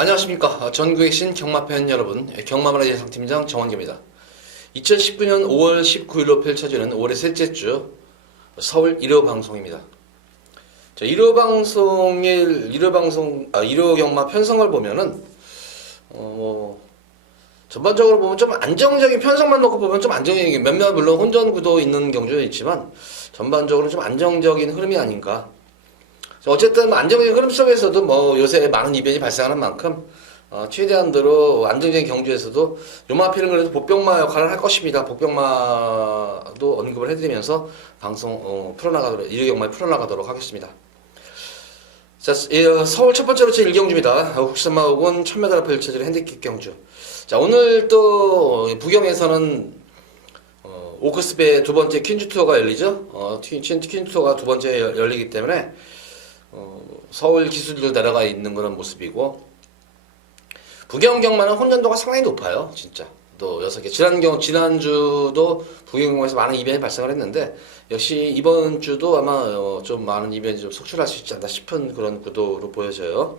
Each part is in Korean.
안녕하십니까. 전국에 계신 경마팬 여러분, 경마문화 예상팀장 정원기입니다. 2019년 5월 19일로 펼쳐지는 올해 셋째 주 서울 1호 방송입니다. 자, 1호 경마 편성을 보면은 전반적으로 보면 좀 안정적인, 편성만 놓고 보면 좀 안정적인, 몇몇 물론 혼전 구도 있는 경주도 있지만 전반적으로 좀 안정적인 흐름이 아닌가. 어쨌든 안정적인 흐름 속에서도 요새 많은 이변이 발생하는 만큼 최대한대로 안정적인 경주에서도 요마필은 그래도 복병마 역할을 할 것입니다. 복병마도 언급을 해드리면서 방송 풀어나가도록, 1호 경마에 풀어나가도록 하겠습니다. 자, 서울 첫 번째로 제 1경주입니다. 국산마옥은 1000m를 펼쳐질 핸디캡 경주. 자, 오늘 또 부경에서는 오크스베 두 번째 퀸즈 투어가 열리죠. 퀸즈 투어가 두 번째 열리기 때문에 서울 기수들도 내려가 있는 그런 모습이고, 부경 경마는 혼전도가 상당히 높아요. 진짜 또 6개. 지난주도 부경 경마에서 많은 이변이 발생을 했는데, 역시 이번 주도 아마 좀 많은 이변이 좀 속출할 수 있지 않나 싶은 그런 구도로 보여져요.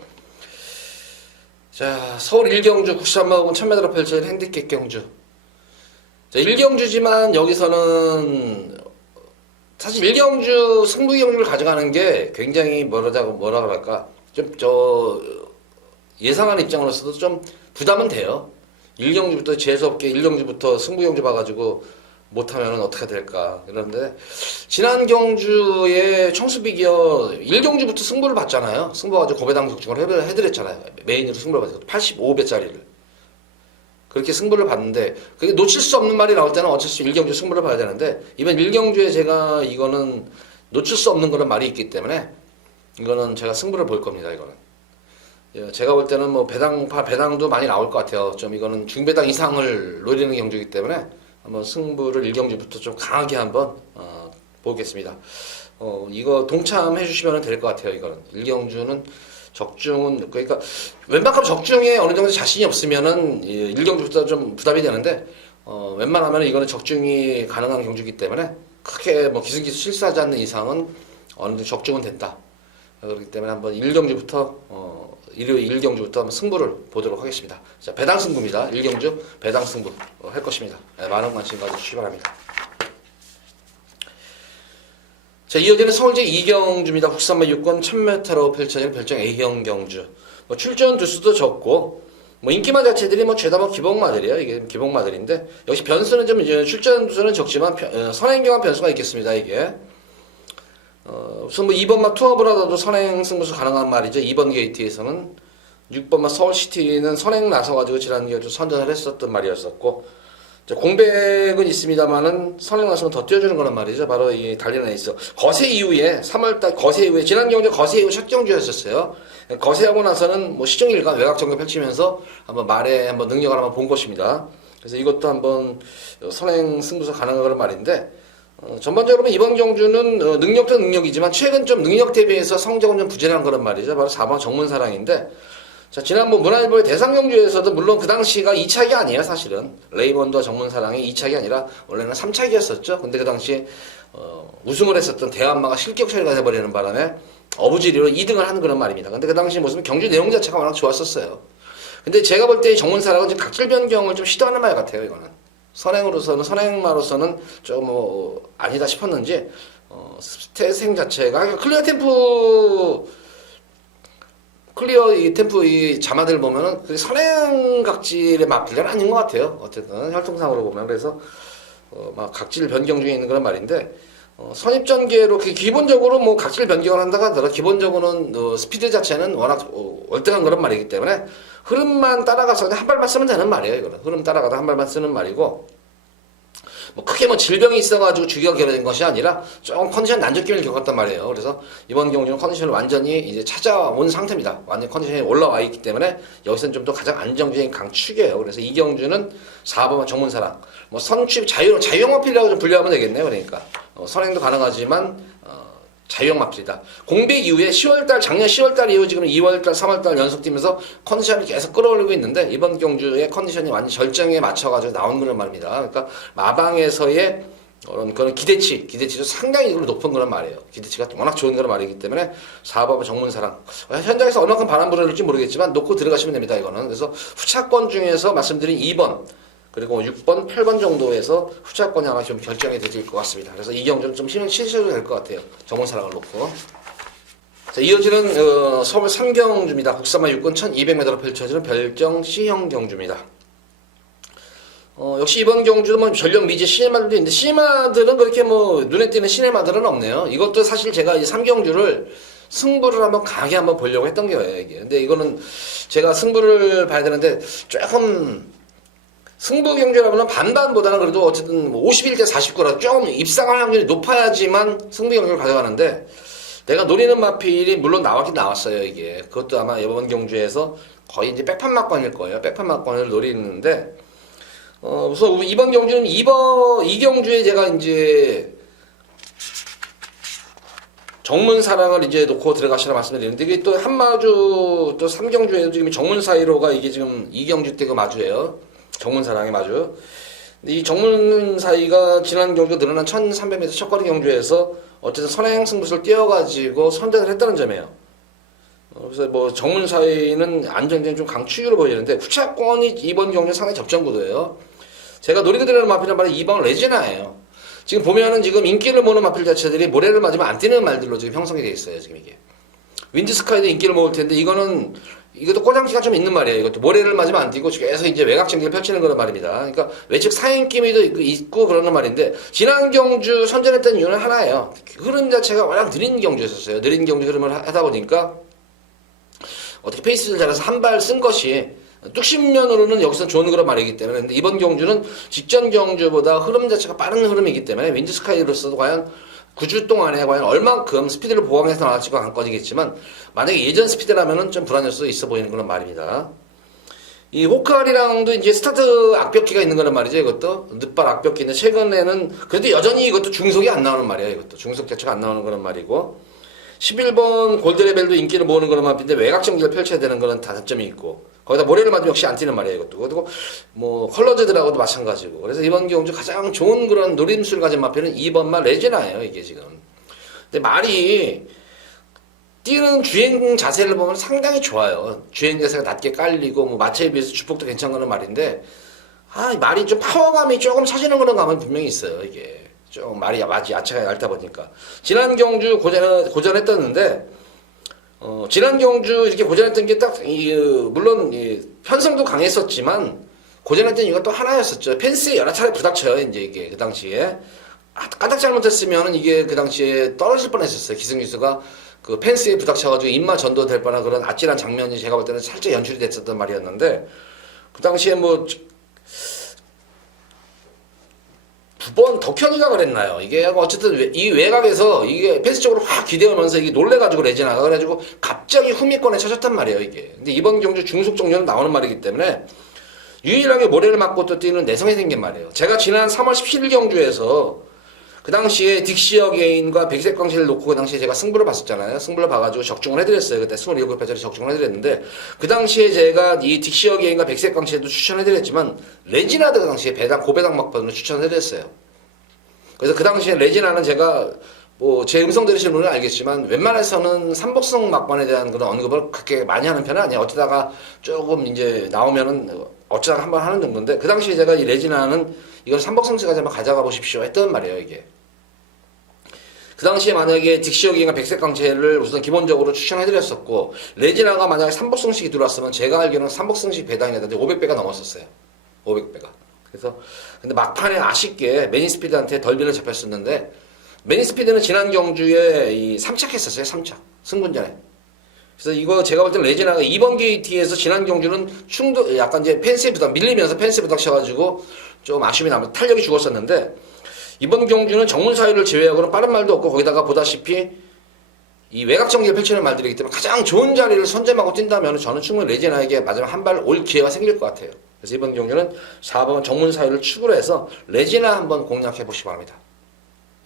자, 서울 1경주 국산마옥은 1000m로 펼쳐질 핸디캡 경주. 자, 1경주지만 여기서는 사실 1경주 승부 경주를 가져가는 게 굉장히 뭐라 그럴까, 좀 예상하는 입장으로서도 좀 부담은 돼요. 1경주부터 재수없게 1경주부터 승부 경주 봐가지고 못하면 어떻게 될까. 그런데 지난 경주에 청수비기어 1경주부터 승부를 봤잖아요. 승부 가지고 고배당 적중을 해드렸잖아요. 메인으로 승부를 봤어요. 85배짜리를. 그렇게 승부를 봤는데, 그게 놓칠 수 없는 말이 나올 때는 어쩔 수 없이 1경주 승부를 봐야 되는데, 이번 1경주에 제가 이거는 놓칠 수 없는 그런 말이 있기 때문에 이거는 제가 승부를 볼 겁니다. 이거는 제가 볼 때는 배당도 많이 나올 것 같아요. 좀 이거는 중배당 이상을 노리는 경주이기 때문에 한번 승부를 1경주부터 좀 강하게 한번 보겠습니다. 이거 동참해 주시면 될 것 같아요. 이거는 1경주는 적중은, 그러니까 웬만하면 적중에 어느 정도 자신이 없으면은 1경주부터 좀 부담이 되는데, 웬만하면 이거는 적중이 가능한 경주이기 때문에 크게 기승기수 실수하지 않는 이상은 어느 정도 적중은 된다. 그렇기 때문에 한번 1경주부터 일요일 1경주부터 한번 승부를 보도록 하겠습니다. 자, 배당 승부입니다. 1경주 배당 승부 할 것입니다. 많은 관심 가져주시기 바랍니다. 자, 이어지는 서울제 2경주입니다. 국산마 6권 1000m로 펼쳐질 별정 A형 경주. 출전 두수도 적고, 인기마 자체들이 죄다 기복마들이에요. 이게 기복마들인데, 역시 변수는 출전 두수는 적지만, 선행경한 변수가 있겠습니다, 이게. 우선 2번마 투어브라더도 선행 승부수 가능한 말이죠. 2번 게이트에서는. 6번마 서울시티는 선행 나서가지고 지난 경주 선전을 했었던 말이었었고, 공백은 있습니다만은 선행 나서면 더 뛰어주는 거란 말이죠. 바로 이 달리는 에이스. 거세 이후에, 3월달 거세 이후에, 지난 경주 거세 이후 첫 경주였었어요. 거세하고 나서는 시종일관 외곽 정글 펼치면서 한번 말에 한번 능력을 한번 본 것입니다. 그래서 이것도 한번 선행 승부수 가능한 거란 말인데, 전반적으로 이번 경주는 능력도 능력이지만 최근 좀 능력 대비해서 성적은 좀 부진한 그런 말이죠. 바로 4번 정문사랑인데, 자, 지난 문화일보의 대상경주에서도 물론 그 당시가 2차기 아니에요, 사실은. 레이먼드와 정문사랑이 2차기 아니라 원래는 3차기였었죠. 근데 그 당시 우승을 했었던 대한마가 실격 처리가 돼버리는 바람에 어부지리로 2등을 하는 그런 말입니다. 근데 그 당시 모습은 경주 내용 자체가 워낙 좋았었어요. 근데 제가 볼 때 정문사랑은 좀 각질 변경을 좀 시도하는 말 같아요, 이거는. 선행마로서는 좀 아니다 싶었는지, 태생 자체가 클리어 이 템프 이 자마들 보면은 선행 각질의 맛들은 아닌 것 같아요. 어쨌든 혈통상으로 보면. 그래서 각질 변경 중에 있는 그런 말인데, 선입전개로 기본적으로 각질 변경을 한다고 하더라도 기본적으로는 스피드 자체는 워낙 월등한 그런 말이기 때문에 흐름만 따라가서 그냥 한 발만 쓰면 되는 말이에요. 이거는 흐름 따라가다 한 발만 쓰는 말이고, 크게 질병이 있어가지고 주기가 결여된 것이 아니라 조금 컨디션 난조기를 겪었단 말이에요. 그래서 이번 경주는 컨디션을 완전히 이제 찾아온 상태입니다. 완전히 컨디션이 올라와 있기 때문에 여기서는 좀 더 가장 안정적인 강축이에요. 그래서 이 경주는 4번만 정문사랑, 선취 자유형 마필이라고 좀 분류하면 되겠네요. 그러니까 선행도 가능하지만 자유형 마필이다. 공백 이후에 작년 10월달 이후 지금 2월달, 3월달 연속 뛰면서 컨디션을 계속 끌어올리고 있는데, 이번 경주의 컨디션이 완전 절정에 맞춰가지고 나온 그런 말입니다. 그러니까 마방에서의 그런 기대치도 상당히 높은 그런 말이에요. 기대치가 워낙 좋은 그런 말이기 때문에 4번 정문사랑. 현장에서 얼마큼 바람 불어올지 모르겠지만 놓고 들어가시면 됩니다, 이거는. 그래서 후차권 중에서 말씀드린 2번, 그리고 6번, 8번 정도에서 후차권이 아마 좀 결정이 되질 것 같습니다. 그래서 이 경주는 좀 신경 쓰셔도 될 것 같아요. 정문사랑을 놓고. 자, 이어지는 서울 3경주입니다. 국산마 6권 1200m로 펼쳐지는 별정 C형 경주입니다. 역시 이번 경주도 뭐 전력 미지 시네마들도 있는데 시네마들은 그렇게 뭐 눈에 띄는 시네마들은 없네요. 이것도 사실 제가 이 3경주를 승부를 한번 강하게 한번 보려고 했던 거예요, 이게. 근데 이거는 제가 승부를 봐야 되는데 조금 승부 경주라면 반반보다는 그래도 어쨌든 뭐 51대 49라 조금 입상할 확률이 높아야지만 승부 경주를 가져가는데 내가 노리는 마필이 물론 나왔긴 나왔어요, 이게. 그것도 아마 이번 경주에서 거의 이제 백판 막권일 거예요. 백판 막권을 노리는데 우선 이번 경주는 이 경주에 제가 이제 정문사랑을 이제 놓고 들어가시라 말씀을 드리는데 이게 또 한마주 또 3경주에도 지금 정문사이로가 이게 지금 2경주 때 그 마주예요. 정문사랑의 마주. 근데 이 정문사이가 지난 경주 늘어난 1300m 첫거리 경주에서 어쨌든 선행 승부수를 띄워가지고 선전을 했다는 점이에요. 그래서 뭐 정문사이는 안정적인 좀 강추유로 보이는데 후차권이 이번 경주 상당히 접전구도예요. 제가 노리고 들어가는 마필은 바로 2번 레지나예요. 지금 보면은 지금 인기를 모으는 마필 자체들이 모래를 맞으면 안 뛰는 말들로 지금 형성이 되어 있어요. 지금 이게 윈드스카이도 인기를 모을 텐데 이것도 꼬장기가 좀 있는 말이에요. 이것도 모래를 맞으면 안 뛰고 계속 이제 외곽정기를 펼치는 그런 말입니다. 그러니까 외측 사행기미도 있고 그러는 말인데 지난 경주 선전했던 이유는 하나예요. 흐름 자체가 워낙 느린 경주였었어요. 느린 경주 흐름을 하다 보니까 어떻게 페이스를 잘해서 한 발 쓴 것이 뚝심면으로는 여기서 좋은 그런 말이기 때문에 근데 이번 경주는 직전 경주보다 흐름 자체가 빠른 흐름이기 때문에 윈드스카이로서도 과연 9주 동안에 과연 얼만큼 스피드를 보강해서 나갈지가 관건이겠지만 만약에 예전 스피드라면은 좀 불안할 수도 있어 보이는 그런 말입니다. 이 호크아리랑도 이제 스타트 악벽기가 있는 거란 말이죠. 이것도 늦발 악벽기인데 최근에는 그래도 여전히 이것도 중속이 안 나오는 말이에요. 이것도 중속 자체가 안 나오는 그런 말이고 11번 골드레벨도 인기를 모으는 그런 마필인데 외곽정기를 펼쳐야 되는 그런 단점이 있고 거기다 모래를 맞으면 역시 안 뛰는 말이에요. 이것도 그리고 뭐 컬러즈들하고도 마찬가지고 그래서 이번 경주 가장 좋은 그런 노림수를 가진 마필은 2번마 레지나예요. 이게 지금 근데 말이 뛰는 주행 자세를 보면 상당히 좋아요. 주행 자세가 낮게 깔리고 뭐 마체에 비해서 주폭도 괜찮은 말인데 말이 좀 파워감이 조금 차지는 그런 감은 분명히 있어요. 이게 좀 말이 야채가 얇다 보니까 지난 경주 고전했었는데 지난 경주 이렇게 고전했던 게 딱 물론 편성도 강했었지만 고전했던 이유가 또 하나였었죠. 펜스에 여러 차례 부닥쳐요. 이제 이게 그 당시에 까딱 잘못했으면 이게 그 당시에 떨어질 뻔했었어요. 기승기수가 그 펜스에 부닥쳐가지고 입마 전도될 뻔한 그런 아찔한 장면이 제가 볼 때는 살짝 연출이 됐었던 말이었는데 그 당시에 뭐 두 번 덕현이가 그랬나요? 이게 어쨌든 이 외곽에서 이게 펜스 쪽으로 확 기대오면서 이게 놀래가지고 레지나가 그래가지고 갑자기 후미권에 쳐졌단 말이에요. 이게 근데 이번 경주 중속 종료는 나오는 말이기 때문에 유일하게 모래를 맞고 또 뛰는 내성이 생긴 말이에요. 제가 지난 3월 17일 경주에서 그 당시에 딕시어 게인과 백색 광실을 놓고 그 당시에 제가 승부를 봤었잖아요. 승부를 봐가지고 적중을 해드렸어요. 그때 27배짜리 적중을 해드렸는데 그 당시에 제가 이 딕시어 게인과 백색 광실도 추천해드렸지만 레지나도 그 당시에 고배당 막판으로 추천해드렸어요. 그래서 그 당시에 레지나는 제가 뭐 제 음성 들으시는 분은 알겠지만 웬만해서는 삼복성 막판에 대한 그런 언급을 그렇게 많이 하는 편은 아니에요. 어쩌다가 조금 이제 나오면은 어쩌다가 한번 하는 정도인데 그 당시에 제가 이 레지나는 이걸 삼복성씨까지 한번 가져가 보십시오 했던 말이에요. 이게 그 당시에 만약에 딕시어기가 백색광채를 우선 기본적으로 추천해드렸었고 레지나가 만약에 삼복성식이 들어왔으면 제가 알기로는 삼복성식 배당이 나는데 500배가 넘었었어요. 500배가. 그래서 근데 막판에 아쉽게 매니스피드한테 덜비를 잡혔었는데 매니스피드는 지난 경주에 이 3착했었어요. 3착 승분전에. 그래서 이거 제가 볼 때는 레지나가 2번 게이트에서 지난 경주는 약간 이제 펜스에 부닥 밀리면서 펜스에 부닥쳐가지고 좀 아쉬움이 나면 탄력이 죽었었는데 이번 경주는 정문 사이를 제외하고는 빠른 말도 없고 거기다가 보다시피 이 외곽정기를 펼치는 말들이기 때문에 가장 좋은 자리를 선점하고 뛴다면 저는 충분히 레지나에게 마지막 한 발 올 기회가 생길 것 같아요. 그래서 이번 경주는 4번 정문 사이를 축으로 해서 레지나 한번 공략해 보시기 바랍니다.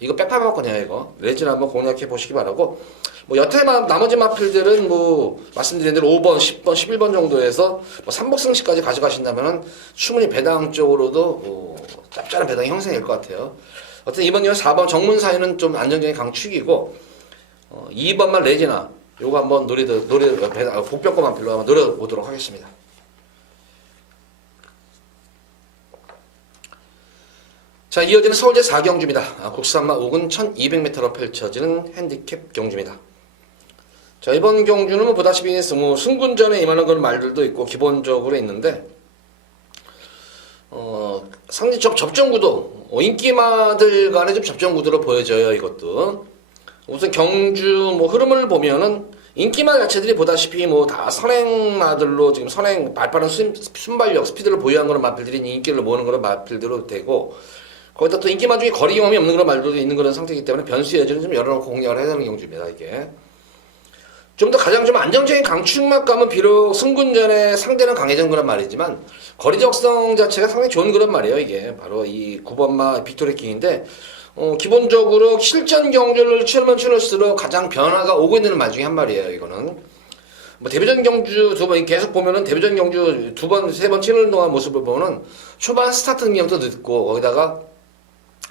이거 빼파먹거든요, 이거. 레진 한번 공략해 보시기 바라고. 뭐 여태 나머지 마필들은 뭐 말씀드린 대로 5번, 10번, 11번 정도에서 뭐 3복승시까지 가져가신다면은 충분히 배당 쪽으로도 짭짤한 배당이 형성될 것 같아요. 어쨌든 이번 경우 4번 정문사위는 좀 안정적인 강축이고 2번만 레지나 요거 한번 복병권 마필로 한번 노려보도록 하겠습니다. 자, 이어지는 서울제 4경주입니다. 국산마 5군 1200m로 펼쳐지는 핸디캡 경주입니다. 자, 이번 경주는 뭐 보다시피 뭐 승군전에 임하는 그런 말들도 있고 기본적으로 있는데 상당히 접전구도 인기마들 간의 좀 접전구도로 보여져요. 이것도 우선 경주 뭐 흐름을 보면은 인기마 자체들이 보다시피 뭐 다 선행마들로 지금 선행 발빠른 순발력 스피드를 보유한 그런 마필들이 인기를 모으는 그런 마필들로 되고 거기다 또 인기마 중에 거리 경험이 없는 그런 말들도 있는 그런 상태이기 때문에 변수 여지는 좀 열어놓고 공략을 해야 되는 경주입니다. 이게 좀 더 가장 좀 안정적인 강축만 가면 비록 승군전에 상대는 강해진 그런 말이지만 거리 적성 자체가 상당히 좋은 그런 말이에요. 이게 바로 이 9번마 빅토리킹인데 기본적으로 실전 경주를 치르면 치를수록 가장 변화가 오고 있는 말 중에 한 말이에요. 이거는 뭐 데뷔전 경주 두 번 계속 보면은 데뷔전 경주 두 번, 세 번 치는 동안 모습을 보면은 초반 스타트 능력도 늦고 거기다가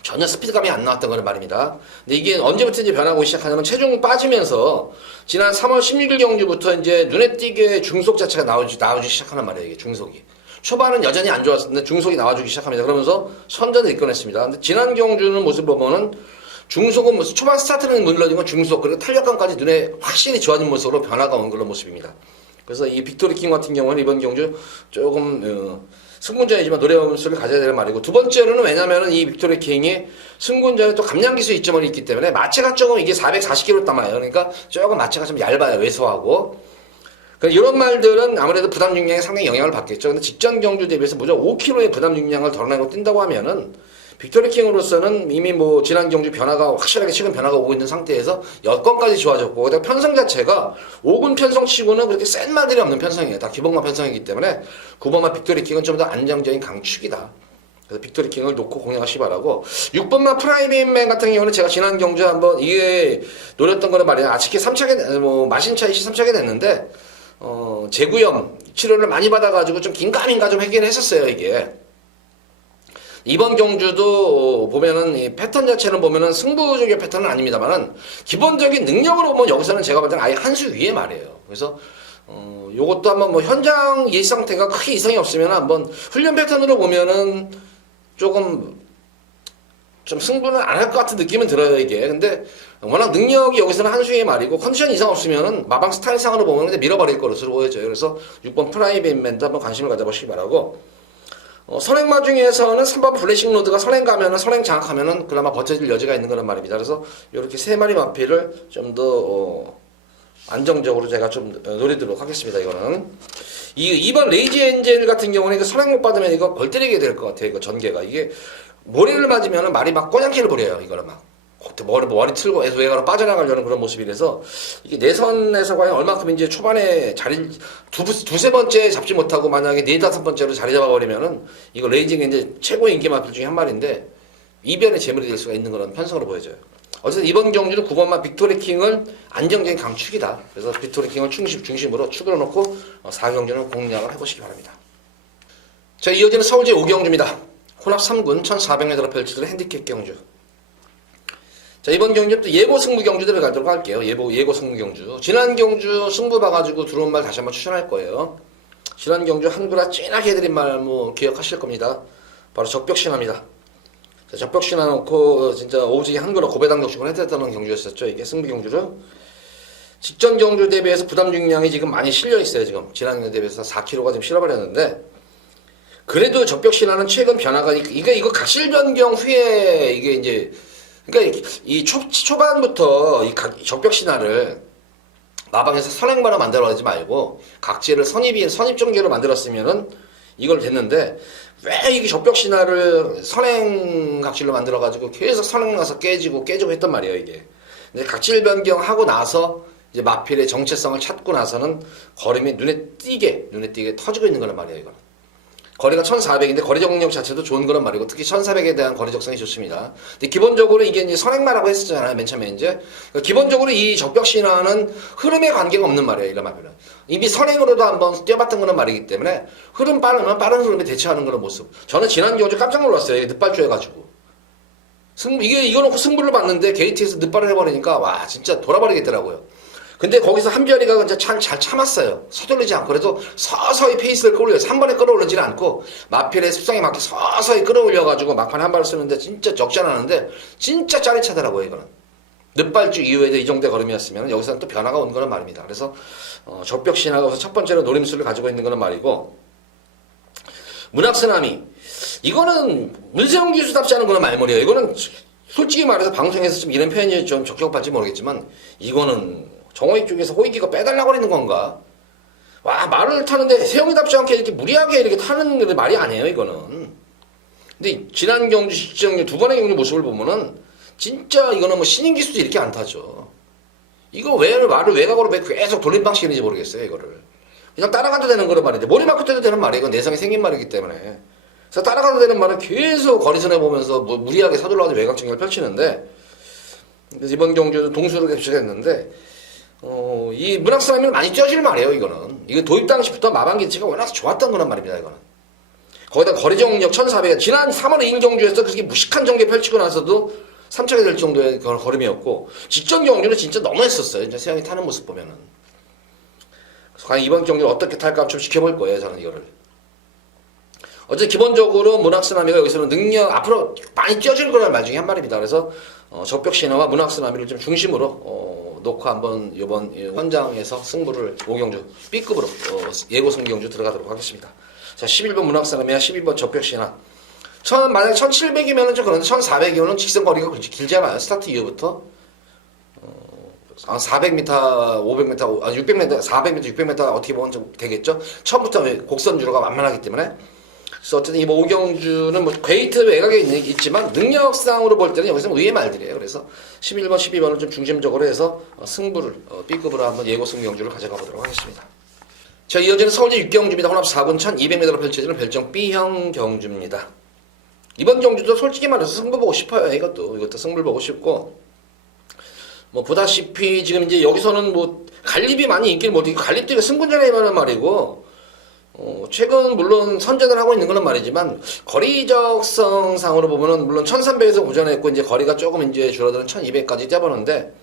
전혀 스피드감이 안 나왔던 그런 말입니다. 근데 이게 언제부터 이제 변하고 시작하냐면 체중 빠지면서 지난 3월 16일 경주부터 이제 눈에 띄게 중속 자체가 나오기 시작하는 말이에요. 이게 중속이. 초반은 여전히 안 좋았는데 중속이 나와주기 시작합니다. 그러면서 선전을 이끌어냈습니다. 근데 지난 경주는 모습을 보면은 중속은 초반 스타트는 물러진 건 중속 그리고 탄력감까지 눈에 확실히 좋아진 모습으로 변화가 온 그런 모습입니다. 그래서 이 빅토리킹 같은 경우는 이번 경주 조금 승군전이지만 노래음수를 가져야 되는 말이고 두 번째로는 왜냐면은 이 빅토리킹이 승군전에 또 감량기수 이점이 있기 때문에 마체가 조금 이게 440kg 담아요. 그러니까 조금 마체가 좀 얇아요. 왜소하고. 그러니까 이런 말들은 아무래도 부담 중량에 상당히 영향을 받겠죠. 근데 직전 경주 대비해서 무조건 5kg의 부담 중량을 덜어내고 뛴다고 하면은 빅토리킹으로서는 이미 뭐 지난 경주 변화가 확실하게 최근 변화가 오고 있는 상태에서 여건까지 좋아졌고 거기다 편성 자체가 5군 편성치고는 그렇게 센 말들이 없는 편성이에요. 다 기본만 편성이기 때문에 9번마 빅토리킹은 좀 더 안정적인 강축이다. 그래서 빅토리킹을 놓고 공략하시 바라고 6번마 프라이빗맨 같은 경우는 제가 지난 경주 한번 이게 노렸던 거는 말이에요. 아쉽게 3차게 뭐 마신차이시 3차게 됐는데 제구염 치료를 많이 받아가지고 좀 긴가민가 좀 하긴 했었어요. 이게 이번 경주도 보면은 이 패턴 자체는 보면은 승부적인 패턴은 아닙니다만은 기본적인 능력으로 보면 여기서는 제가 봤을 때는 아예 한 수 위에 말이에요. 그래서 요것도 한번 뭐 현장 예시 상태가 크게 이상이 없으면 한번 훈련 패턴으로 보면은 조금 좀 승부는 안 할 것 같은 느낌은 들어요. 이게 근데 워낙 능력이 여기서는 한 수의 말이고 컨디션 이상 없으면은 마방 스타일상으로 보면 근데 밀어버릴 것으로 보여져요. 그래서 6번 프라이빗맨도 한번 관심을 가져보시기 바라고 선행마 중에서는 3번 블레싱 로드가 선행 가면은 선행 장악하면은 그나마 버텨질 여지가 있는 그런 말입니다. 그래서 이렇게 세 마리 마필을 좀 더 안정적으로 제가 좀 노리도록 하겠습니다. 이거는 2번 레이지 엔젤 같은 경우는 이거 선행 못 받으면 이거 벌 때리게 될 것 같아요. 이거 전개가 이게 모래를 맞으면은 말이 막 꼬냥키를 부려요. 이거는 막 머리 틀고 외곽으로 빠져나가려는 그런 모습이라서 이게 내선에서 과연 얼마큼 이제 초반에 자리 두세 번째 잡지 못하고 만약에 네다섯 번째로 자리 잡아버리면은 이거 레이징 이제 최고 인기 마필 중에 한 마리인데 이변의 재물이 될 수가 있는 그런 편성으로 보여져요. 어쨌든 이번 경주는 9번마 빅토리킹을 안정적인 강축이다. 그래서 빅토리킹을 중심으로 축을 놓고 4경주는 공략을 해보시기 바랍니다. 자, 이어지는 서울제 5경주입니다. 혼합 3군 1400m로 펼쳐지는 핸디캡 경주. 자, 이번 경주 또 예고 승부 경주들을 가도록 할게요. 예고 승부 경주. 지난 경주 승부 봐가지고 들어온 말 다시 한번 추천할 거예요. 지난 경주 한구라 찐하게 해드린 말 뭐 기억하실 겁니다. 바로 적벽신화입니다. 자, 적벽신화 놓고 진짜 오직이 한구라 고배당 격식을 해드렸다는 경주였었죠. 이게 승부 경주를. 직전 경주 대비해서 부담 중량이 지금 많이 실려 있어요. 지금 지난 경주 대비해서 4kg가 지금 실어버렸는데 그래도 적벽신화는 최근 변화가 이거 각실 변경 후에 이게 이제 그러니까 이 초반부터 이 적벽 신화를 마방에서 선행마로 만들어가지 말고 각지를 선입 종교로 만들었으면은 이걸 됐는데 왜 이게 적벽 신화를 선행 각질로 만들어가지고 계속 선행 나서 깨지고 했단 말이에요. 이게 근데 각질 변경하고 나서 이제 마필의 정체성을 찾고 나서는 걸음이 눈에 띄게 터지고 있는 거란 말이에요. 이거는 거리가 1400인데 거리적 능력 자체도 좋은 거란 말이고 특히 1400에 대한 거리적성이 좋습니다. 근데 기본적으로 이게 이제 선행마라고 했었잖아요. 맨 처음에 이제. 그러니까 기본적으로 이 적벽 신화는 흐름에 관계가 없는 말이에요. 이런 말은. 이미 선행으로도 한번 뛰어봤던 거는 말이기 때문에 흐름 빠르면 빠른 흐름에 대처하는 그런 모습. 저는 지난 경주 깜짝 놀랐어요. 이게 늦발주해가지고. 이거 놓고 승부를 봤는데 게이트에서 늦발을 해버리니까 와 진짜 돌아버리겠더라고요. 근데 거기서 한별이가 이제 잘 참았어요. 서둘르지 않고. 그래도 서서히 페이스를 끌어올려서 한 번에 끌어올리지는 않고 마필의 습성에 맞게 서서히 끌어올려가지고 막판 한 발을 쓰는데 진짜 적지 않았는데 진짜 짜릿하더라고요. 이거는. 늦발주 이후에도 이 정도의 걸음이었으면 여기서는 또 변화가 온 거란 말입니다. 그래서 적벽 신화가 우선 첫 번째로 노림수를 가지고 있는 거는 말이고 문학쓰나미 이거는 문세영 기수답지 않은 거는 말머리예요. 이거는 솔직히 말해서 방송에서 좀 이런 표현이 좀 적격받지 모르겠지만 이거는 정호익 쪽에서 호익이가 빼달라고 하는 건가? 와 말을 타는데 세영이답지 않게 이렇게 무리하게 이렇게 타는 게 말이 아니에요 이거는. 근데 지난 경주 시정 두 번의 경주 모습을 보면은 진짜 이거는 뭐 신인 기수도 이렇게 안 타죠. 이거 왜 말을 외곽으로 왜 계속 돌림 방식인지 모르겠어요 이거를. 그냥 따라가도 되는 거란 말인데 머리 맞고 때도 되는 말이에요. 이건 내성이 생긴 말이기 때문에. 그래서 따라가도 되는 말을 계속 거리선에 보면서 뭐 무리하게 서둘러서 외곽 정렬을 펼치는데 그래서 이번 경주는 동수를 캡슐했는데 이 문학사람이 많이 뛰어질 말이에요 이거는. 이거 도입 당시부터 마방기치가 워낙 좋았던 거란 말입니다 이거는. 거기다 거리정력 1400 지난 3월 인경주에서 그렇게 무식한 전개 펼치고 나서도 3차게 될 정도의 걸음이었고 직전 경주는 진짜 너무했었어요. 이제 세영이 타는 모습 보면은. 그래서 과연 이번 경주를 어떻게 탈까 좀 지켜볼 거예요 저는 이거를. 어쨌든 기본적으로 문학쓰나미가 여기서는 능력 앞으로 많이 뛰어질 거라는 말 중에 한 말입니다. 그래서 적벽 신화와 문학쓰나미를 좀 중심으로 놓고 한번 이번 현장에서 승부를 5경주 B급으로 예고 승경주 들어가도록 하겠습니다. 자 11번 문학쓰나미와 12번 적벽 신화. 만약 1700이면은 좀 그런데 1400이면은 직선 거리가 그렇게 길지 않아요. 스타트 이후부터 400m, 500m, 600m, 400m, 600m 어떻게 보면 좀 되겠죠. 처음부터 곡선주로가 만만하기 때문에. 그래서 어쨌든 이 오경주는 뭐 퀘이트 외곽에 있지만 능력상으로 볼 때는 여기서 의외의 말들이에요. 그래서 11번, 12번을 좀 중심적으로 해서 승부를 B급으로 한번 예고 승경주를 가져가 보도록 하겠습니다. 자, 이어지는 서울제 6경주입니다. 혼합 4분 1200m로 펼쳐지는 별정 B형 경주입니다. 이번 경주도 솔직히 말해서 승부 보고 싶어요. 이것도 승부를 보고 싶고 뭐 보다시피 지금 이제 여기서는 뭐 갈립이 많이 인기를 못 이기고 갈립들이 승분전에 임하는 말이고 최근 물론 선전을 하고 있는 거는 말이지만 거리적성 상으로 보면은 물론 1300에서 고전했고 이제 거리가 조금 이제 줄어드는 1200까지 뛰어보는데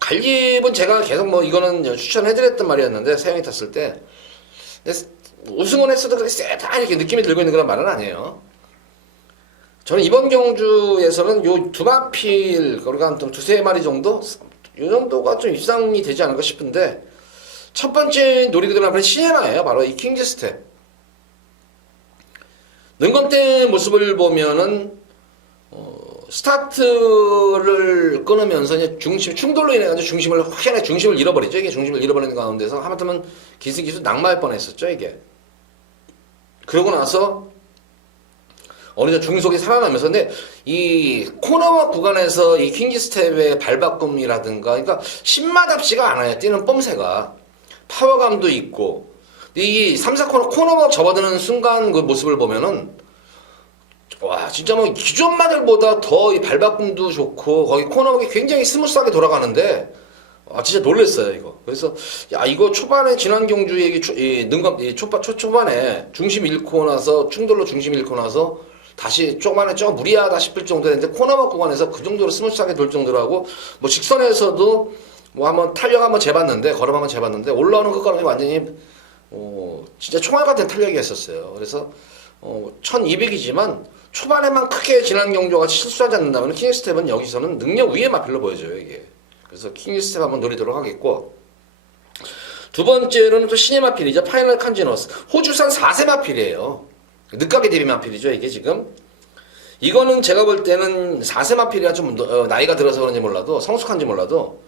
갈립은 제가 계속 뭐 이거는 추천해드렸던 말이었는데 세영이 탔을 때 우승은 했어도 그렇게 세다 이렇게 느낌이 들고 있는 그런 말은 아니에요. 저는 이번 경주에서는 요 두 마필 거리가 한 두세 마리 정도 요 정도가 좀 입상이 되지 않을까 싶은데 첫 번째 놀이기들 시에나예요. 바로 이 킹즈 스텝. 능검대 모습을 보면은 스타트를 끊으면서 이제 충돌로 인해 가지고 확연하게 중심을 잃어버리죠. 이게 중심을 잃어버리는 가운데서 하마터면 기승기수 낙마할 뻔했었죠. 이게. 그러고 나서 어느 정도 중속이 살아나면서 근데 이 코너와 구간에서 이 킹즈 스텝의 발바꿈이라든가 그러니까 신마답지가 않아요. 뛰는 뽐새가. 파워감도 있고 이 3, 4코너 코너막 접어드는 순간 그 모습을 보면은 와 진짜 뭐 기존 마들보다 더 이 발바꿈도 좋고 거기 코너막이 굉장히 스무스하게 돌아가는데 진짜 놀랬어요 이거. 그래서 야 이거 초반에 지난 경주에 초반에 중심 잃고 나서 충돌로 중심 잃고 나서 다시 조금만에 좀 무리하다 싶을 정도였는데 코너막 구간에서 그 정도로 스무스하게 돌 정도로 하고 뭐 직선에서도 뭐 한번 탄력 한번 재봤는데 걸음 한번 재봤는데 올라오는 그 걸음이 완전히 진짜 총알 같은 탄력이었었어요. 그래서 1200이지만 초반에만 크게 지난 경주가 실수하지 않는다면 킹스텝은 여기서는 능력 위에 마필로 보여져요 이게. 그래서 킹스텝 한번 노리도록 하겠고 두 번째로는 또 신의 마필이죠. 파이널 칸지너스 호주산 4세 마필이에요. 늦가게 대비 마필이죠 이게 지금. 이거는 제가 볼 때는 4세 마필이라 좀 나이가 들어서 그런지 몰라도 성숙한지 몰라도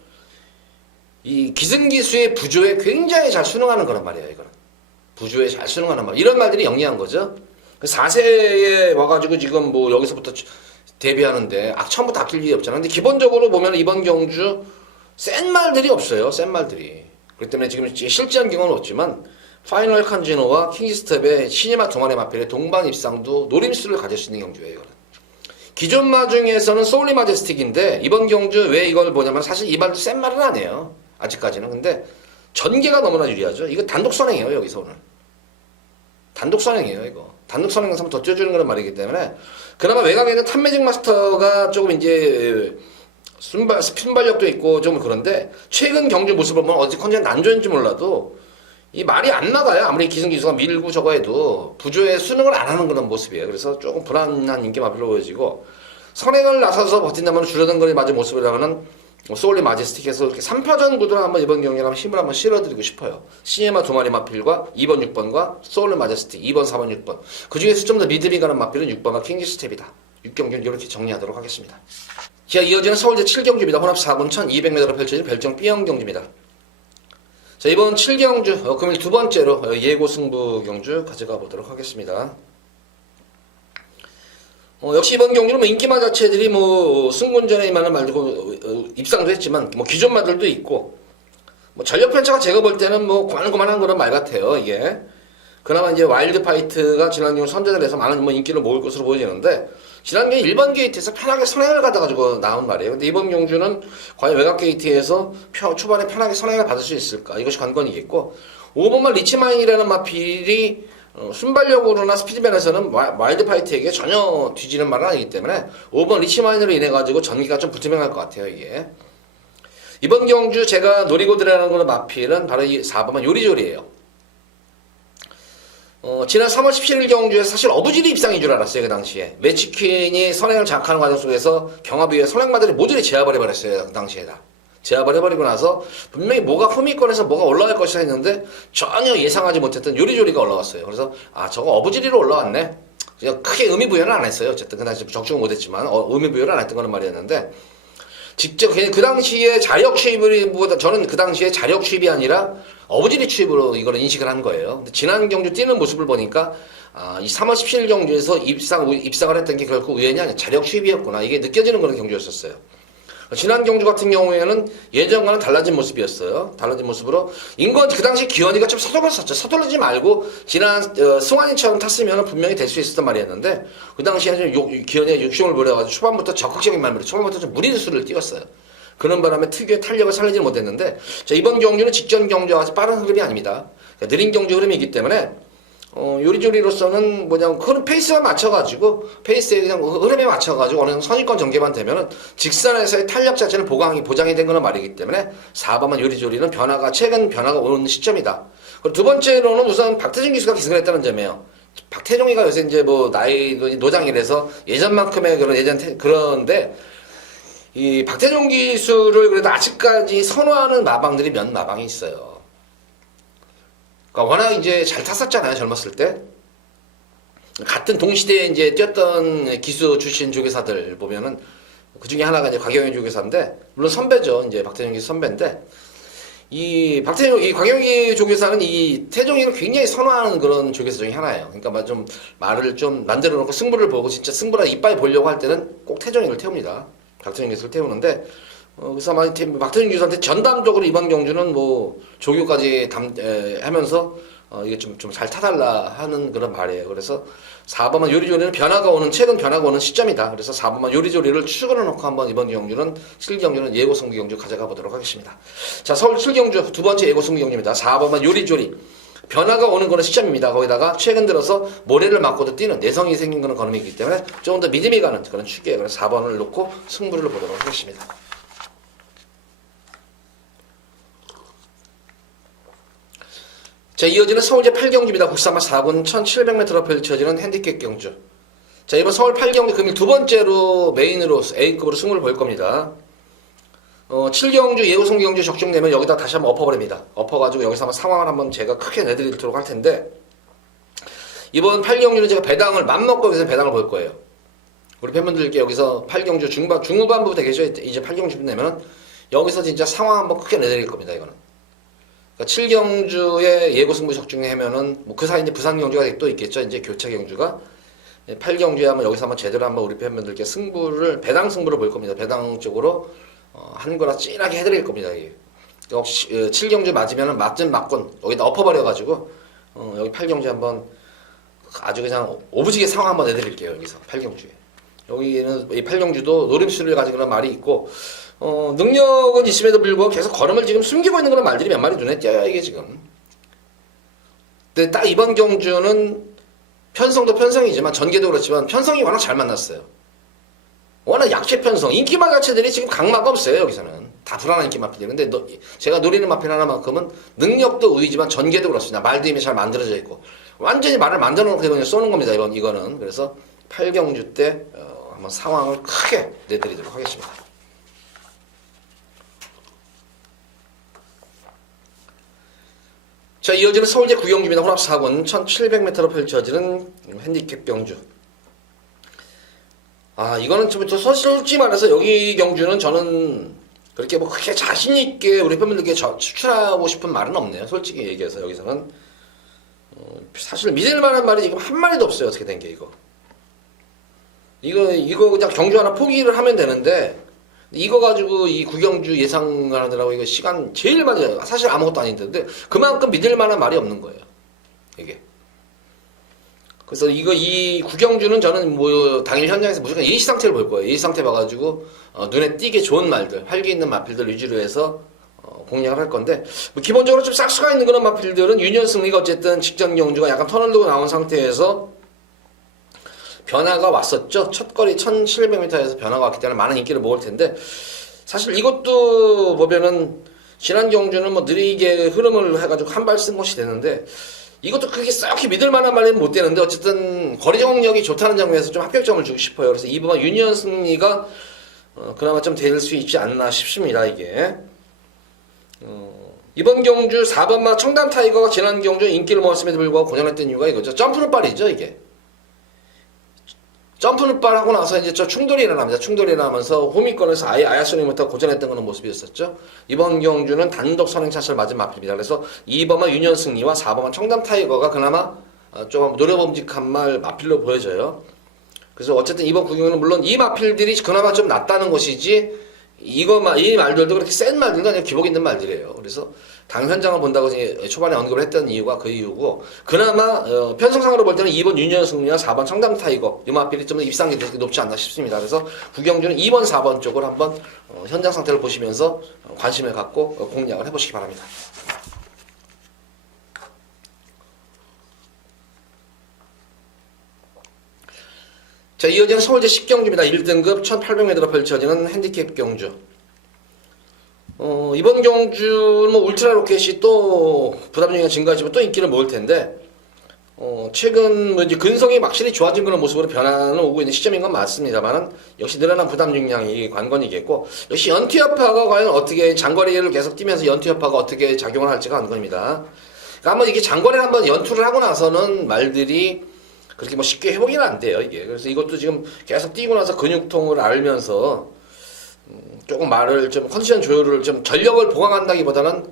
이 기승기수의 부조에 굉장히 잘 순응하는 거란 말이에요, 이거는. 부조에 잘 순응하는 말. 이런 말들이 영리한 거죠. 4세에 와가지고 지금 뭐 여기서부터 데뷔하는데, 처음부터 아낄 일이 없잖아. 근데 기본적으로 보면 이번 경주 센 말들이 없어요, 센 말들이. 그렇기 때문에 지금 실제한 경우는 없지만, 파이널 칸지노와 킹스텝의 시네마 두 마리 마필의 동반 입상도 노림수를 가질 수 있는 경주예요. 이거는. 기존 마 중에서는 소울리 마제스틱인데 이번 경주 왜 이걸 보냐면 사실 이 말도 센 말은 아니에요. 아직까지는. 근데 전개가 너무나 유리하죠. 이거 단독 선행이에요. 여기서 오늘. 단독 선행이에요. 이거. 단독 선행에서 더 쪄주는 그런 말이기 때문에 그나마 외곽에 있는 탑매직 마스터가 조금 이제 순발력도 있고 좀 그런데 최근 경주 모습을 보면 어디 컨디션 안 좋은지 몰라도 이 말이 안 나가요. 아무리 기승기수가 밀고 저거 해도 부조에 수능을 안 하는 그런 모습이에요. 그래서 조금 불안한 인기마비로 보여지고 선행을 나서서 버틴다면 줄어든 거리 맞은 모습이라면은 소울리 마제스틱에서 이렇게 3파전 구도를 한번 이번 경기를 한번 힘을 한번 실어드리고 싶어요. 시네마 두 마리 마필과 2번 6번과 소울리 마제스틱 2번 4번 6번 그 중에서 좀 더 리듬이 가는 마필은 6번과 킹스텝이다. 6경기는 이렇게 정리하도록 하겠습니다. 자, 이어지는 서울제 7경주입니다. 혼합 4분 1200m로 펼쳐진 별정 B형 경주입니다. 자, 이번 7경주 금일 두 번째로 예고 승부 경주 가져가 보도록 하겠습니다. 역시 이번 경주는 뭐 인기마 자체들이 뭐 승군전에 이만한 말고 입상도 했지만 뭐 기존 마들도 있고 뭐 전력 편차가 제가 볼 때는 뭐 그만한 그런 말 같아요. 이게 그나마 이제 와일드 파이트가 지난 경주 선전을 해서 많은 뭐 인기를 모을 것으로 보이는데 지난 경주 1번 게이트에서 편하게 선행을 받아가지고 나온 말이에요. 근데 이번 경주는 과연 외곽 게이트에서 초반에 편하게 선행을 받을 수 있을까? 이것이 관건이겠고 5번만 리치마인이라는 마필이 순발력으로나 스피드면에서는 와일드 파이트에게 전혀 뒤지는 말은 아니기 때문에 5번 리치마인으로 인해 가지고 전기가 좀 붙으면 할 것 같아요. 이게 이번 경주 제가 노리고 들어가는 거는 마필은 바로 이 4번만 요리조리예요. 지난 3월 17일 경주에서 사실 어부질이 입상인 줄 알았어요. 그 당시에 매치퀸이 선행을 장악하는 과정 속에서 경합위에 선행마들이 모조리 제압을 해버렸어요. 그 당시에다 제압을 해버리고 나서 분명히 뭐가 후미권에서 뭐가 올라갈 것이라 했는데 전혀 예상하지 못했던 요리조리가 올라왔어요. 그래서 저거 어부지리로 올라왔네. 그냥 크게 의미부여는 안 했어요. 어쨌든 그 당시 적중은 못했지만 의미부여를 안 했던 거는 말이었는데 직접 그 당시에 자력 취입보다 저는 그 당시에 자력 취입이 아니라 어부지리 취입으로 이걸 인식을 한 거예요. 근데 지난 경주 뛰는 모습을 보니까 이 3월 17일 경주에서 입상을 했던 게 결코 우연이 아니라 자력 취입이었구나. 이게 느껴지는 그런 경주였었어요. 지난 경주 같은 경우에는 예전과는 달라진 모습이었어요. 달라진 모습으로 인건 그 당시 기현이가 좀 서둘렀었죠. 서두르지 말고 지난 승환이처럼 탔으면 분명히 될 수 있었단 말이었는데 그 당시에는 좀 기현이가 욕심을 부려가지고 초반부터 적극적인 말로 초반부터 좀 무리수를 띄웠어요. 그런 바람에 특유의 탄력을 살리지 못했는데 자, 이번 경주는 직전 경주와 같이 빠른 흐름이 아닙니다. 그러니까 느린 경주 흐름이기 때문에 요리조리로서는 뭐냐면 그런 페이스만 맞춰가지고 페이스에 그냥 흐름에 맞춰가지고 어느 정도 선입권 전개만 되면은 직선에서의 탄력 자체는 보장이 된 거는 말이기 때문에 4번만 요리조리는 최근 변화가 오는 시점이다. 그리고 두 번째로는 우선 박태종 기수가 기승을 했다는 점이에요. 박태종이가 요새 이제 뭐 나이도 노장이라서 예전만큼의 그런데 이 박태종 기수를 그래도 아직까지 선호하는 마방들이 몇 마방이 있어요. 그러니까 워낙 이제 잘 탔었잖아요. 젊었을 때. 같은 동시대에 이제 뛰었던 기수 출신 조교사들 보면은 그 중에 하나가 이제 곽영희 조교사인데, 물론 선배죠. 이제 박태종 기수 선배인데, 이 곽영희 조교사는 이 태종이를 굉장히 선호하는 그런 조교사 중에 하나예요. 그러니까 좀 말을 좀 만들어 놓고 승부를 보고 진짜 승부라 이빨 보려고 할 때는 꼭 태종이를 태웁니다. 박태종 기수를 태우는데, 그래서 박태종 교수한테 전담적으로 이번 경주는 뭐 조교까지 하면서 이게 좀 잘 타달라 하는 그런 말이에요. 그래서 4번만 요리조리는 최근 변화가 오는 시점이다. 그래서 4번만 요리조리를 추가로 놓고 한번 이번 경주는 7경주는 예고 승부 경주 가져가 보도록 하겠습니다. 자, 서울 7경주 두 번째 예고 승부 경주입니다. 4번만 요리조리. 변화가 오는 그런 시점입니다. 거기다가 최근 들어서 모래를 맞고도 뛰는 내성이 생긴 그런 걸음이기 때문에 조금 더 믿음이 가는 그런 축이에요. 그래서 4번을 놓고 승부를 보도록 하겠습니다. 자, 이어지는 서울제 8경주입니다. 국산마 4분 1700m로 펼쳐지는 핸디캡 경주. 자, 이번 서울 8경주 금일 두 번째로 메인으로 A급으로 승부를 볼 겁니다. 7경주 예고 승부 경주 적중되면 여기다 다시 한번 엎어버립니다. 엎어가지고 여기서 한번 상황을 한번 제가 크게 내드리도록 할 텐데, 이번 8경주는 제가 배당을 맘먹고 여기서 배당을 볼 거예요. 우리 팬분들께 여기서 8경주 중후반부터 계셔 이제 8경주 되면은 여기서 진짜 상황 한번 크게 내드릴 겁니다. 이거는. 7경주에 예고 승부 적중하면은 뭐 그 사이 이제 부산 경주가 또 있겠죠. 이제 교체 경주가 8경주에 한번 여기서 한번 제대로 한번 우리 팬분들께 배당 승부를 볼 겁니다. 배당 쪽으로 한 거라 찐하게 해드릴 겁니다. 이게. 역시 7경주 맞으면은 맞든 맞건 여기다 엎어버려가지고 여기 팔경주 한번 아주 그냥 오부지게 상황 한번 내드릴게요. 여기서 팔경주에. 여기는 이 팔경주도 노림수를 가진 그런 말이 있고, 능력은 있음에도 불구하고 계속 걸음을 지금 숨기고 있는 그런 말들이 몇 마리 눈에 띄어요, 이게 지금. 근데 딱 이번 경주는 편성도 편성이지만 전개도 그렇지만 편성이 워낙 잘 만났어요. 워낙 약체 편성, 인기마 자체들이 지금 강마가 없어요, 여기서는. 다 불안한 인기 마필들. 근데 제가 노리는 마필 하나만큼은 능력도 우위지만 전개도 그렇습니다. 말도 이미 잘 만들어져 있고. 완전히 말을 만들어 놓고 그냥 쏘는 겁니다, 이거는. 그래서 8경주 때, 한번 상황을 크게 내드리도록 하겠습니다. 자, 이어지는 서울제 9경주입니다. 혼합 4군 1700m로 펼쳐지는 핸디캡 경주. 이거는 좀 솔직히 말해서 여기 경주는 저는 그렇게 뭐 크게 자신있게 우리 팬분들께 추천하고 싶은 말은 없네요. 솔직히 얘기해서 여기서는. 사실 믿을 만한 말이 지금 한 마리도 없어요. 어떻게 된 게 이거 그냥 경주 하나 포기를 하면 되는데, 이거 가지고 이 구경주 예상을 하느라고 이거 시간 제일 많이, 사실 아무것도 아닌데, 근데 그만큼 믿을 만한 말이 없는 거예요, 이게. 그래서 이 구경주는 저는 뭐 당일 현장에서 무조건 예시 상태를 볼 거예요. 예시 상태 봐가지고 눈에 띄게 좋은 말들, 활기 있는 마필들 위주로 해서 공략을 할 건데, 뭐 기본적으로 좀 싹수가 있는 그런 마필들은 유년 승리가 어쨌든 직전 경주가 약간 턴을 두고 나온 상태에서 변화가 왔었죠. 첫 거리 1700m에서 변화가 왔기 때문에 많은 인기를 먹을 텐데, 사실 이것도 보면은 지난 경주는 뭐 느리게 흐름을 해가지고 한 발 쓴 것이 되는데, 이것도 그렇게 썩히 믿을 만한 말은 못 되는데, 어쨌든 거리 정력이 좋다는 장면에서 좀 합격점을 주고 싶어요. 그래서 이번 유니언 승리가 그나마 좀 될 수 있지 않나 싶습니다, 이게. 이번 경주 4번마 청담 타이거가 지난 경주 인기를 모았음에도 불구하고 고전했던 이유가 이거죠. 점프는 빨이죠, 이게. 점프는 빨하고 나서 이제 충돌이 일어납니다. 충돌이 일어나면서 호미권에서 아예 아야소니부터 고전했던 그런 모습이었었죠. 이번 경주는 단독 선행샷을 맞은 마필입니다. 그래서 2번마 유년 승리와 4번마 청담 타이거가 그나마 조금 노려봄직한 마필로 보여져요. 그래서 어쨌든 이번 구경은 물론 이 마필들이 그나마 좀 낫다는 것이지, 이 말들도 그렇게 센 말들도 아니고 기복 있는 말들이에요. 그래서 당 현장을 본다고 초반에 언급을 했던 이유가 그 이유고, 그나마 편성상으로 볼 때는 2번 유니언 승리와 4번 청담 타이거 이 마필이 좀 입상이 되게 높지 않나 싶습니다. 그래서 구경주는 2번, 4번 쪽을 한번 현장 상태를 보시면서 관심을 갖고 공략을 해보시기 바랍니다. 자, 이어지는 서울제 10경주입니다. 1등급 1800m로 펼쳐지는 핸디캡 경주. 이번 경주는 뭐 울트라 로켓이 또 부담중이 증가하지만 또 인기를 모을 텐데, 최근 뭐 이제 근성이 확실히 좋아진 그런 모습으로 변화는 오고 있는 시점인 건 맞습니다만은, 역시 늘어난 부담 중량이 관건이겠고, 역시 연투여파가 과연 어떻게 장거리를 계속 뛰면서 연투여파가 어떻게 작용을 할지가 관건입니다. 그러니까 한번 이게 장거리를 한번 연투를 하고 나서는 말들이 그렇게 뭐 쉽게 회복이 안 돼요, 이게. 그래서 이것도 지금 계속 뛰고 나서 근육통을 앓으면서 조금 말을 좀 컨디션 조율을 좀 전력을 보강한다기보다는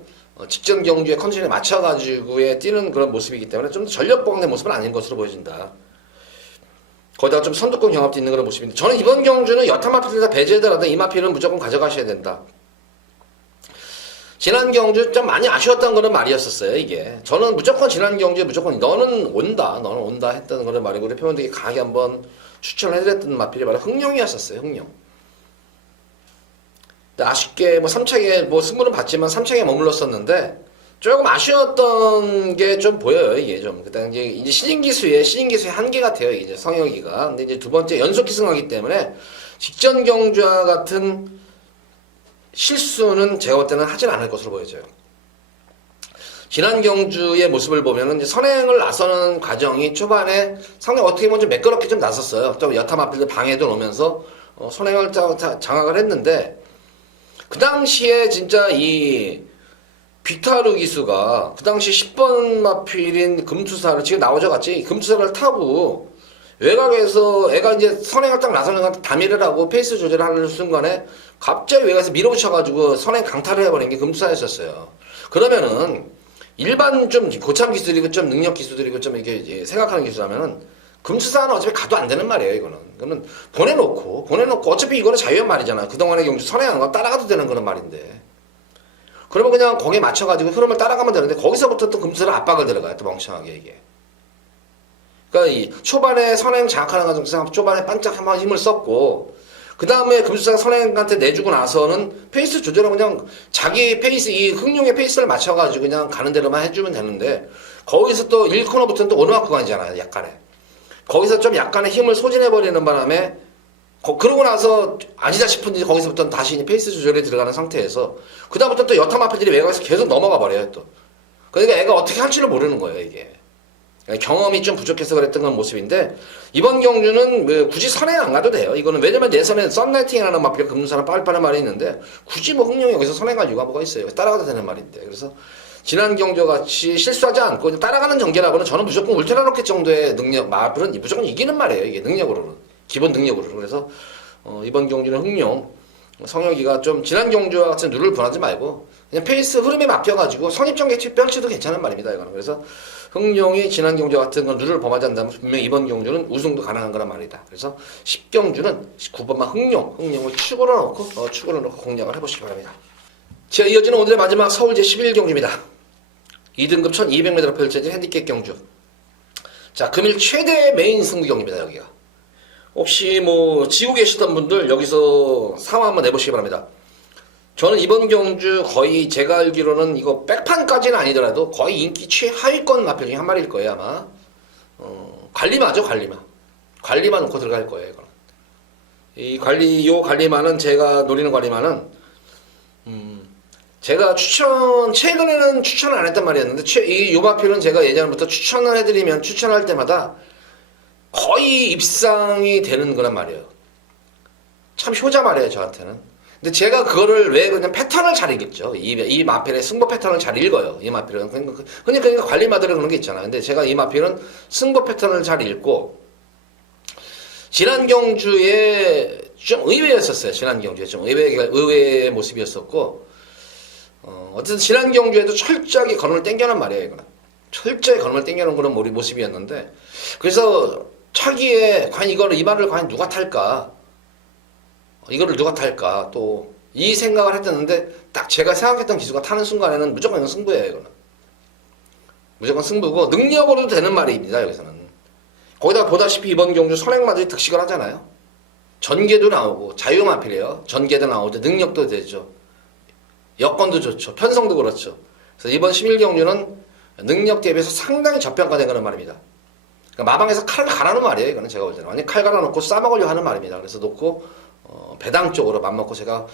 직전 경주의 컨디션에 맞춰가지고의 뛰는 그런 모습이기 때문에 좀 더 전력 보강된 모습은 아닌 것으로 보여진다. 거기다가 좀 선두권 경합도 있는 그런 모습인데, 저는 이번 경주는 여타 마필들 다 배제하더라도 이 마필은 무조건 가져가셔야 된다. 지난 경주 좀 많이 아쉬웠던 그런 말이었었어요, 이게. 저는 무조건 지난 경주에 무조건 너는 온다 했던 그런 말이고, 우리 팬분들께 강하게 한번 추천을 해드렸던 마필이 바로 흥룡이었었어요, 흥룡. 아쉽게 뭐 3착에 뭐 승부는 봤지만 3착에 머물렀었는데, 조금 아쉬웠던 게 좀 보여요, 이게 좀. 그다음 이제 신인기수의 한계 같아요, 이제 성혁이가. 근데 이제 두 번째 연속 기승하기 때문에 직전 경주와 같은 실수는 제가 볼 때는 하진 않을 것으로 보여져요. 지난 경주의 모습을 보면은 이제 선행을 나서는 과정이 초반에 상당히 어떻게 보면 좀 매끄럽게 좀 나섰어요. 좀 여타 마필들 방해도 놓으면서 선행을 장악을 했는데, 그 당시에 진짜 이 빅타르 기수가 그 당시 10번 마필인 금투사를, 지금 나오죠 같이 금투사를 타고 외곽에서 애가 이제 선행을 딱 나서는 건 다미를 하고 페이스 조절을 하는 순간에 갑자기 외곽에서 밀어붙여가지고 선행 강타를 해버린 게 금투사였었어요. 그러면은 일반 좀 고참 기술이고 좀 능력 기술이고 좀 이렇게 생각하는 기술하면은 금투사는 어차피 가도 안 되는 말이에요, 이거는. 그러면 보내놓고 어차피 이거는 자유한 말이잖아. 그동안의 경주 선행한 거 따라가도 되는 그런 말인데. 그러면 그냥 거기에 맞춰가지고 흐름을 따라가면 되는데 거기서부터 또 금수저는 압박을 들어가요. 또 멍청하게 이게. 그러니까 이 초반에 선행 장악하는 과정에서 초반에 반짝 한번 힘을 썼고 그 다음에 금수저가 선행한테 내주고 나서는 페이스 조절을 그냥 자기 페이스, 이 흥룡의 페이스를 맞춰가지고 그냥 가는 대로만 해주면 되는데 거기서 또 1코너부터는 또 오르막 구간이잖아요. 약간의. 거기서 좀 약간의 힘을 소진해버리는 바람에 그러고 나서 아니다 싶은지 거기서부터는 다시 페이스 조절에 들어가는 상태에서 그 다음부터 또 여타 마필들이 외곽에서 계속 넘어가 버려요. 또. 그러니까 애가 어떻게 할지를 모르는 거예요. 이게. 경험이 좀 부족해서 그랬던 건 모습인데 이번 경주는 굳이 선에 안 가도 돼요. 이거는 왜냐면 내 선에 썬라이팅이라는 마필 금사는 빨리빨리 말이 있는데 굳이 뭐 흥룡이 여기서 선에 갈 이유가 뭐가 있어요. 따라가도 되는 말인데. 그래서 지난 경주와 같이 실수하지 않고 따라가는 전개라고는 저는 무조건 울트라 로켓 정도의 능력 마필은 무조건 이기는 말이에요. 이게 능력으로는 기본 능력으로는. 그래서 이번 경주는 흥룡 성혁이가 좀 지난 경주와 같은 룰을 분하지 말고 그냥 페이스 흐름에 맡겨가지고 선입전개 뒷변치도 괜찮은 말입니다. 이거는. 그래서 흥룡이 지난 경주와 같은 건 룰을 범하지 않는다면 분명히 이번 경주는 우승도 가능한 거란 말이다. 그래서 10경주는 9번만 흥룡을 축으로 넣고 공략을 해보시기 바랍니다. 자, 이어지는 오늘의 마지막 서울 제11경주입니다. 2등급 1200m 펼쳐진 핸디캡 경주. 자, 금일 최대 메인 승부 경기입니다. 여기가. 혹시 뭐 지고 계시던 분들 여기서 상황 한번 내보시기 바랍니다. 저는 이번 경주 거의 제가 알기로는 이거 백판까지는 아니더라도 거의 인기 최하위권 마필 중에 한 마리일 거예요 아마. 관리마죠. 관리마 놓고 들어갈 거예요. 이거는. 요 관리마는 제가 노리는 관리마는 제가 최근에는 추천을 안 했단 말이었는데 요 마필은 제가 예전부터 추천을 해드리면 추천할 때마다 거의 입상이 되는 거란 말이에요. 참 효자 말이에요 저한테는. 근데 제가 그거를 왜 그냥 패턴을 잘 읽겠죠. 이 마필의 승부 패턴을 잘 읽어요. 이 마필은. 그러니까 관리마들은 그런 게 있잖아요. 근데 제가 이 마필은 승부 패턴을 잘 읽고 지난 경주에 좀 의외였었어요. 지난 경주에 좀 의외의 모습이었었고 어쨌든 지난 경주에도 철저하게 걸음을 땡겨놓은 말이에요. 이거는. 철저히 걸음을 땡겨놓은 그런 모습이었는데 그래서 차기에 과연 이 말을 과연 누가 탈까? 이거를 누가 탈까? 또 이 생각을 했었는데 딱 제가 생각했던 기수가 타는 순간에는 무조건 승부예요. 이거는. 무조건 승부고 능력으로도 되는 말입니다. 여기서는. 거기다 보다시피 이번 경주 선행마들이 득식을 하잖아요. 전개도 나오고 자유마필이에요. 전개도 나오고 능력도 되죠. 여건도 좋죠. 편성도 그렇죠. 그래서 이번 11경주는 능력 대비해서 상당히 저평가된 그런 말입니다. 그러니까 마방에서 칼을 갈아놓은 말이에요. 이거는 제가 볼 때는. 완전히 칼 갈아놓고 싸먹으려 하는 말입니다. 그래서 놓고 배당 쪽으로 맘먹고 제가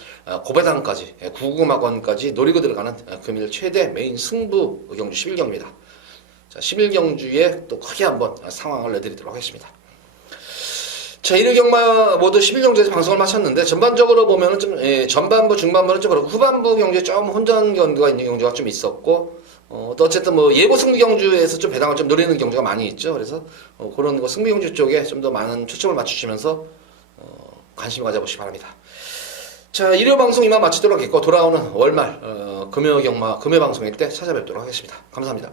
고배당까지 9금학원까지 노리고 들어가는 금일 최대 메인 승부 경주 11경주입니다. 자, 11경주에 또 크게 한번 상황을 내드리도록 하겠습니다. 자, 1위경마 모두 11경주에서 방송을 마쳤는데 전반적으로 보면은 좀 전반부 중반부는 좀 그렇고 후반부 경주에 좀 혼전 경주가 있는 경주가 좀 있었고 또 어쨌든 뭐 예고 승부 경주에서 좀 배당을 좀 노리는 경주가 많이 있죠. 그래서 그런 거 승부 경주 쪽에 좀 더 많은 초점을 맞추시면서 관심을 가져보시기 바랍니다. 자, 일요 방송 이만 마치도록 하겠고 돌아오는 월말 금요 방송일 때 찾아뵙도록 하겠습니다. 감사합니다.